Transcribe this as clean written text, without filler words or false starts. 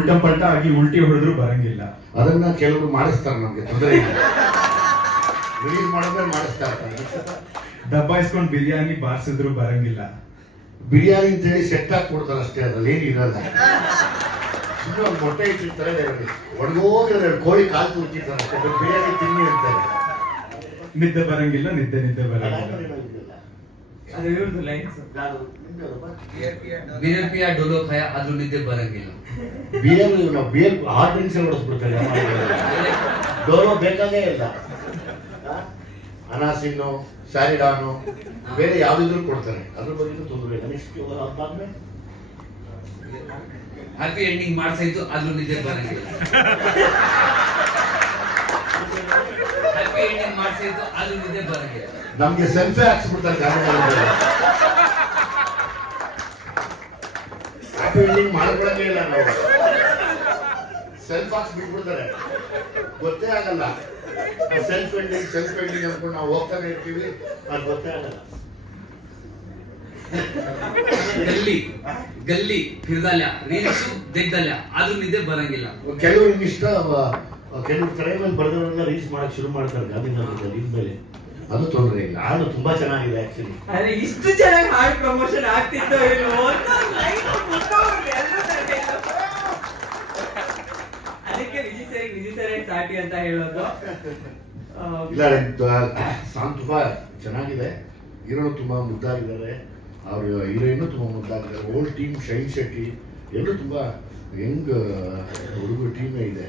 ಉಲ್ಟಾ ಪಲ್ಟಾ ಆಗಿ ಉಲ್ಟಿ ಹೊಡೆದ್ರು ಬರಂಗಿಲ್ಲ. ಅದನ್ನ ಕೆಲವರು ಮಾಡಿಸ್ತಾರೆ, ನಮ್ಗೆ ತೊಂದರೆ ಇಲ್ಲ. ರಿಲೀಸ್ ಮಾಡಿದ್ರೆ ಮಾಡಿಸ್ತಾರೆ. ದಬ್ಬಾಯಿಸ್ಕೊಂಡು ಬಿರಿಯಾನಿ ಬಾರಿಸಿದ್ರು ಬರಂಗಿಲ್ಲ. ಬಿರಿಯಾನಿ ಅಂತೇಳಿ ಸೆಟ್ ಹಾಕಿ ಕೊಡ್ತಾರೆ ಅಷ್ಟೇ, ಅದ್ರಲ್ಲಿ ಏನಿರಲ್ಲ. ಸುಮ್ಮನೆ ಒಂದು ಮೊಟ್ಟೆ ಇಟ್ಟಿರ್ತಾರೆ, ಒಣಗೋಗಿ ಕೋಳಿ ಕಾಲು ತುರ್ತಿರ್ತಾರೆ ಅಷ್ಟೇ, ಬಿರಿಯಾನಿ ತಿನ್ನಿ ಅಂತಾರೆ. ನಿದ್ದೆ ಬರಂಗಿಲ್ಲ, ನಿದ್ದೆ ಬರಂಗಿಲ್ಲ. ಬಿಯರ್ ಪಿಯಾ ಡೋಲೋ ಖಾಯ ಆದ್ರೂ ನಿದ್ದೆ ಬರಂಗಿಲ್ಲ. ಬಿಯರ್ ಹಾರ್ಟ್ ಡ್ರಿಂಕ್ಸ್ ಹೊಡಿಸ್ಬಿಡ್ತಾರೆ. ಡೋಲೋ ಬೇಕಾಗೇ ಇಲ್ಲ. ಅನಾಸಿನ್ನು, ಸ್ಯಾರಿಡಾನು, ಬೇರೆ ಯಾವ್ದಿದ್ರು ಕೊಡ್ತಾರೆ, ಅದ್ರ ಬಗ್ಗೆ ತೊಂದರೆ ಇಲ್ಲ. ನೆಕ್ಸ್ಟ್ ಅದಾದ್ಮೇಲೆ ಹ್ಯಾಪಿ ಎಂಡಿಂಗ್ ಮಾಡ್ಸಾಯ್ತು ಆದ್ರೂ ನಿದ್ದೆ ಬರಂಗಿಲ್ಲ. ಹ್ಯಾಪಿ ಎಂಡಿಂಗ್ ಮಾಡ್ಸಾಯ್ತು ಆದ್ರೂ ನಿದ್ದೆ ಬರಂಗಿಲ್ಲ. ನಮ್ಗೆ ಸೆಲ್ಫಿ ಹಾಕ್ಸ್ಬಿಡ್ತಾರೆ. ಹ್ಯಾಪಿ ಎಂಡಿಂಗ್ ಮಾಡ್ಕೊಳಂಗೇ ಇಲ್ಲ ನಾವು. ಸೆಲ್ಫ್ ಹಾಕ್ಸ್ ಬಿಟ್ಬಿಡ್ತಾರೆ, ಗೊತ್ತೇ ಆಗಲ್ಲ. ಸೆಲ್ಫ್ ಎಂಡಿಂಗ್ ಅನ್ಕೊಂಡು ನಾವು ಹೋಗ್ತಾನೆ ಇರ್ತೀವಿ, ಅದು ಗೊತ್ತೇ ಆಗಲ್ಲ. ಗಲ್ಲಿ ಫಿರ್ದಲ್ಯ ರೀಲ್ಸು ತೆಗ್ದಲ್ಯ ಆದ್ರೂ ನಿದ್ದೆ ಬರಂಗಿಲ್ಲ. ಕೆಲವ್ರಿಗೆ ಇಷ್ಟ, ಕೆಲವ್ರು ಕಡೆ ಮೇಲೆ ಬರೆದವರೆಲ್ಲ ರೀಲ್ಸ್ ಮಾಡಕ್ ಶುರು ಮಾಡ್ತಾರೆ. ಗಾಂಧಿನಗರದ ರೀಲ್ಸ್ ಮೇಲೆ ಅದು ತೊಂದರೆ ಇಲ್ಲ. ಹಾಡು ತುಂಬಾ ಚೆನ್ನಾಗಿದೆ ಆಕ್ಚುಲಿ. ಅರೆ ಇಷ್ಟು ಚೆನ್ನಾಗಿ ಹಾಡು ಪ್ರಮೋಷನ್ ಆಗ್ತಿತ್ತು ಅದಕ್ಕೆ ವಿಜಯ್ ಸರ್ ಸಾಟಿ ಅಂತ ಹೇಳೋದು. ಇಲ್ಲ, ಸಾಂಗ್ ತುಂಬಾ ಚೆನ್ನಾಗಿದೆ. ಹೀರೋನು ತುಂಬಾ ಮುದ್ದಾಗಿದ್ದಾರೆ, ಅವ್ರ ಹೀರೋಯಿನ್ ತುಂಬಾ ಮುದ್ದಾಗಿದ್ದಾರೆ. ಓಲ್ಡ್ ಟೀಮ್ ಶೈನ್ ಶೆಟ್ಟಿ ಎಲ್ಲರೂ ತುಂಬಾ ಯಂಗ್ ಹುಡುಗರು ಟೀಮೇ ಇದೆ.